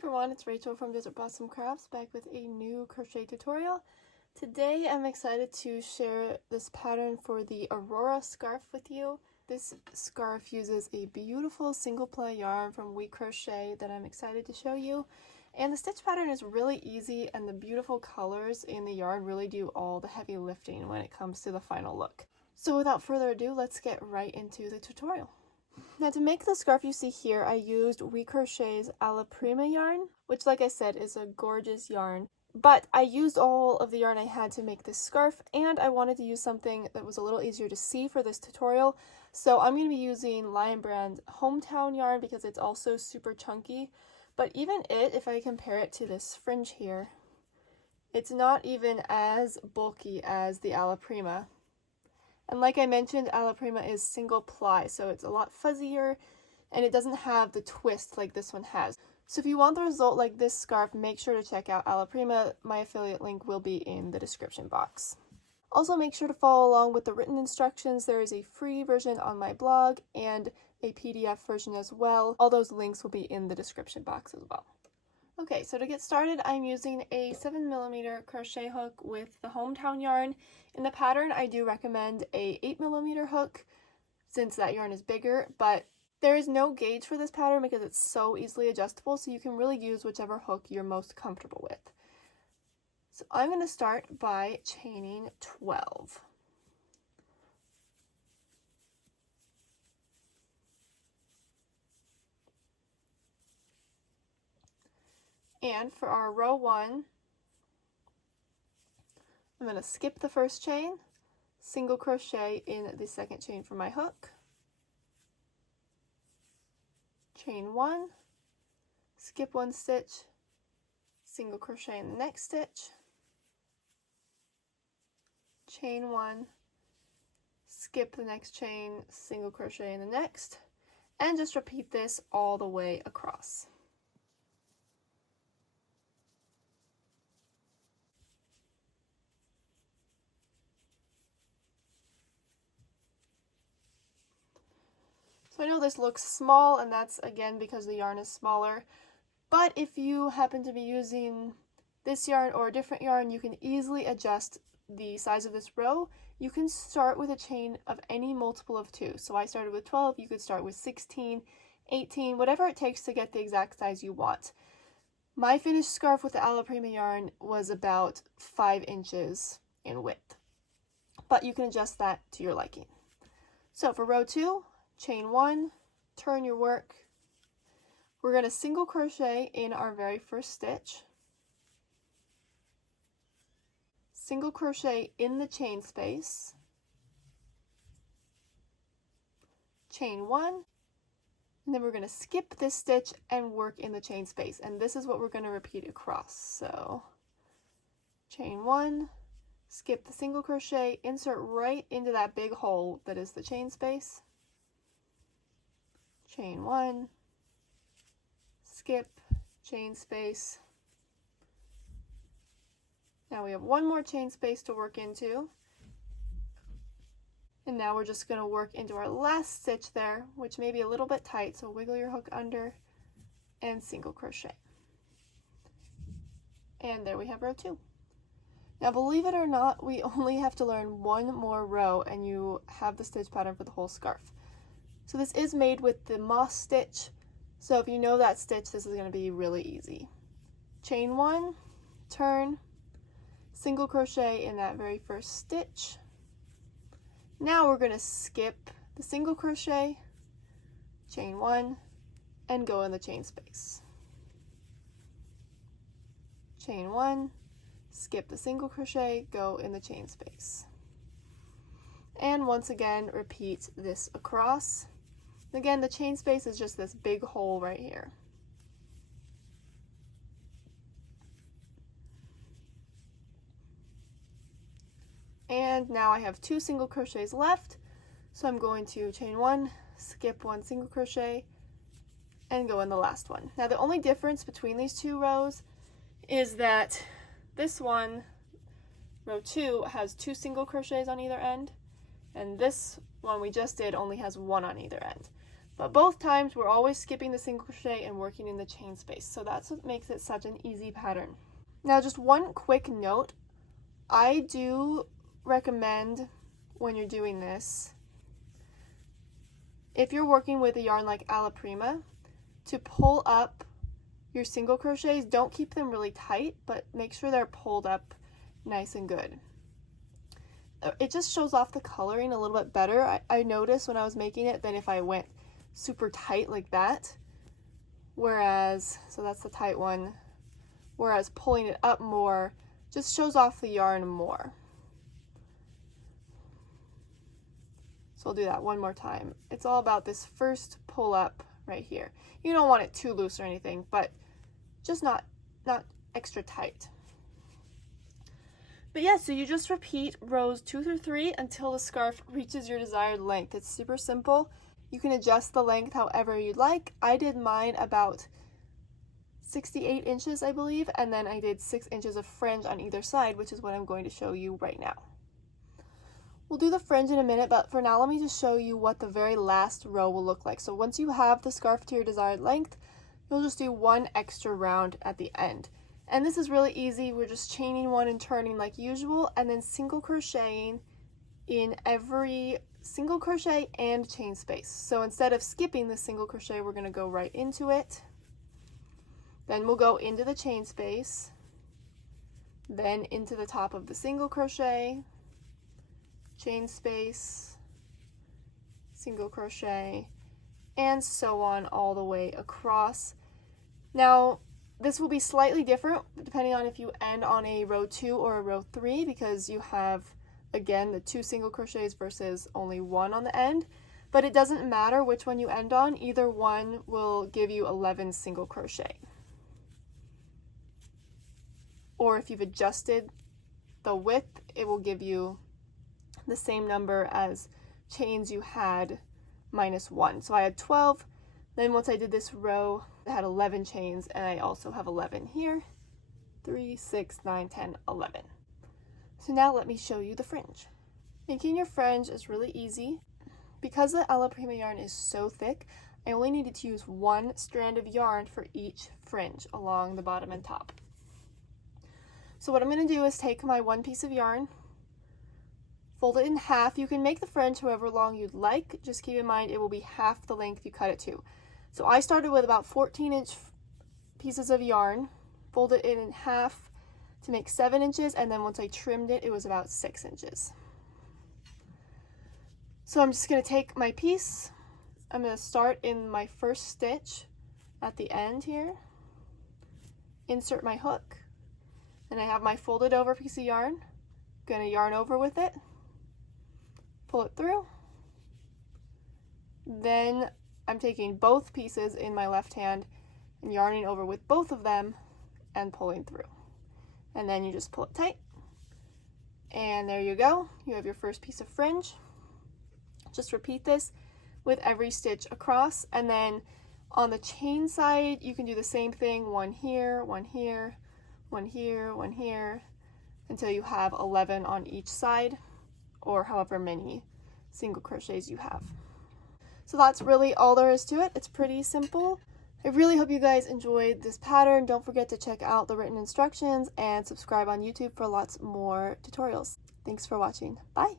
everyone, it's Rachel from Desert Blossom Crafts back with a new crochet tutorial. Today I'm excited to share this pattern for the Aurora Scarf with you. This scarf uses a beautiful single ply yarn from We Crochet that I'm excited to show you. And the stitch pattern is really easy, and the beautiful colors in the yarn really do all the heavy lifting when it comes to the final look. So without further ado, let's get right into the tutorial. Now to make the scarf you see here, I used We Crochet's Alla Prima yarn, which like I said is a gorgeous yarn. But I used all of the yarn I had to make this scarf, and I wanted to use something that was a little easier to see for this tutorial. So I'm going to be using Lion Brand Hometown yarn because it's also super chunky. But even if I compare it to this Fringe here, it's not even as bulky as the Alla Prima. And like I mentioned, Alla Prima is single ply, so it's a lot fuzzier and it doesn't have the twist like this one has. So if you want the result like this scarf, make sure to check out Alla Prima. My affiliate link will be in the description box. Also make sure to follow along with the written instructions. There is a free version on my blog and a PDF version as well. All those links will be in the description box as well. Okay, so to get started, I'm using a 7mm crochet hook with the Hometown yarn. In the pattern, I do recommend a 8mm hook since that yarn is bigger, but there is no gauge for this pattern because it's so easily adjustable, so you can really use whichever hook you're most comfortable with. So I'm going to start by chaining 12. And for our row 1, I'm going to skip the first chain, single crochet in the second chain for my hook, chain 1, skip 1 stitch, single crochet in the next stitch, chain 1, skip the next chain, single crochet in the next, and just repeat this all the way across. So I know this looks small, and that's again because the yarn is smaller, but if you happen to be using this yarn or a different yarn, you can easily adjust the size of this row. You can start with a chain of any multiple of 2. So I started with 12, you could start with 16, 18, whatever it takes to get the exact size you want. My finished scarf with the Alla Prima yarn was about 5 inches in width, but you can adjust that to your liking. So for row 2, chain 1, turn your work. We're going to single crochet in our very first stitch, single crochet in the chain space, chain 1, and then we're going to skip this stitch and work in the chain space, and this is what we're going to repeat across. So chain 1, skip the single crochet, insert right into that big hole that is the chain space, chain 1, skip, chain space. Now we have one more chain space to work into, and now we're just going to work into our last stitch there, which may be a little bit tight, so wiggle your hook under and single crochet. And there we have row 2. Now believe it or not, we only have to learn one more row and you have the stitch pattern for the whole scarf. So this is made with the moss stitch, so if you know that stitch, this is going to be really easy. Chain 1, turn, single crochet in that very first stitch. Now we're going to skip the single crochet, chain 1, and go in the chain space. Chain 1, skip the single crochet, go in the chain space. And once again, repeat this across. Again, the chain space is just this big hole right here. And now I have 2 single crochets left, so I'm going to chain 1, skip 1 single crochet, and go in the last one. Now the only difference between these 2 rows is that this one, row 2, has 2 single crochets on either end, and this one we just did only has 1 on either end. But both times we're always skipping the single crochet and working in the chain space. So that's what makes it such an easy pattern. Now just one quick note, I do recommend when you're doing this, if you're working with a yarn like Alla Prima, to pull up your single crochets. Don't keep them really tight, but make sure they're pulled up nice and good. It just shows off the coloring a little bit better. I noticed when I was making it than if I went super tight like that. Whereas, so that's the tight one. Whereas pulling it up more just shows off the yarn more. So I'll do that one more time. It's all about this first pull up right here. You don't want it too loose or anything, but just not extra tight. But yeah, so you just repeat rows 2 through 3 until the scarf reaches your desired length. It's super simple. You can adjust the length however you'd like. I did mine about 68 inches, I believe, and then I did 6 inches of fringe on either side, which is what I'm going to show you right now. We'll do the fringe in a minute, but for now let me just show you what the very last row will look like. So once you have the scarf to your desired length, you'll just do one extra round at the end. And this is really easy. We're just chaining one and turning like usual, and then single crocheting in every single crochet and chain space. So instead of skipping the single crochet, we're going to go right into it. Then we'll go into the chain space, then into the top of the single crochet, chain space, single crochet, and so on all the way across. Now, this will be slightly different depending on if you end on a row 2 or a row 3, because you have, again, the 2 single crochets versus only 1 on the end. But it doesn't matter which one you end on, either one will give you 11 single crochet. Or if you've adjusted the width, it will give you the same number as chains you had minus 1. So I had 12, then once I did this row, I had 11 chains, and I also have 11 here. 3, 6, 9, 10, 11. So now let me show you the fringe. Making your fringe is really easy. Because the Alla Prima yarn is so thick, I only needed to use one strand of yarn for each fringe along the bottom and top. So what I'm going to do is take my one piece of yarn, fold it in half. You can make the fringe however long you'd like. Just keep in mind it will be half the length you cut it to. So I started with about 14-inch pieces of yarn, folded it in half to make 7 inches, and then once I trimmed it, it was about 6 inches. So I'm just going to take my piece. I'm going to start in my first stitch at the end here, insert my hook, and I have my folded over piece of yarn. I'm going to yarn over with it, pull it through. Then I'm taking both pieces in my left hand and yarning over with both of them and pulling through. And then you just pull it tight. And there you go. You have your first piece of fringe. Just repeat this with every stitch across, and then on the chain side you can do the same thing, one here, one here, one here, one here, until you have 11 on each side, or however many single crochets you have. So that's really all there is to it. It's pretty simple. I really hope you guys enjoyed this pattern. Don't forget to check out the written instructions and subscribe on YouTube for lots more tutorials. Thanks for watching. Bye!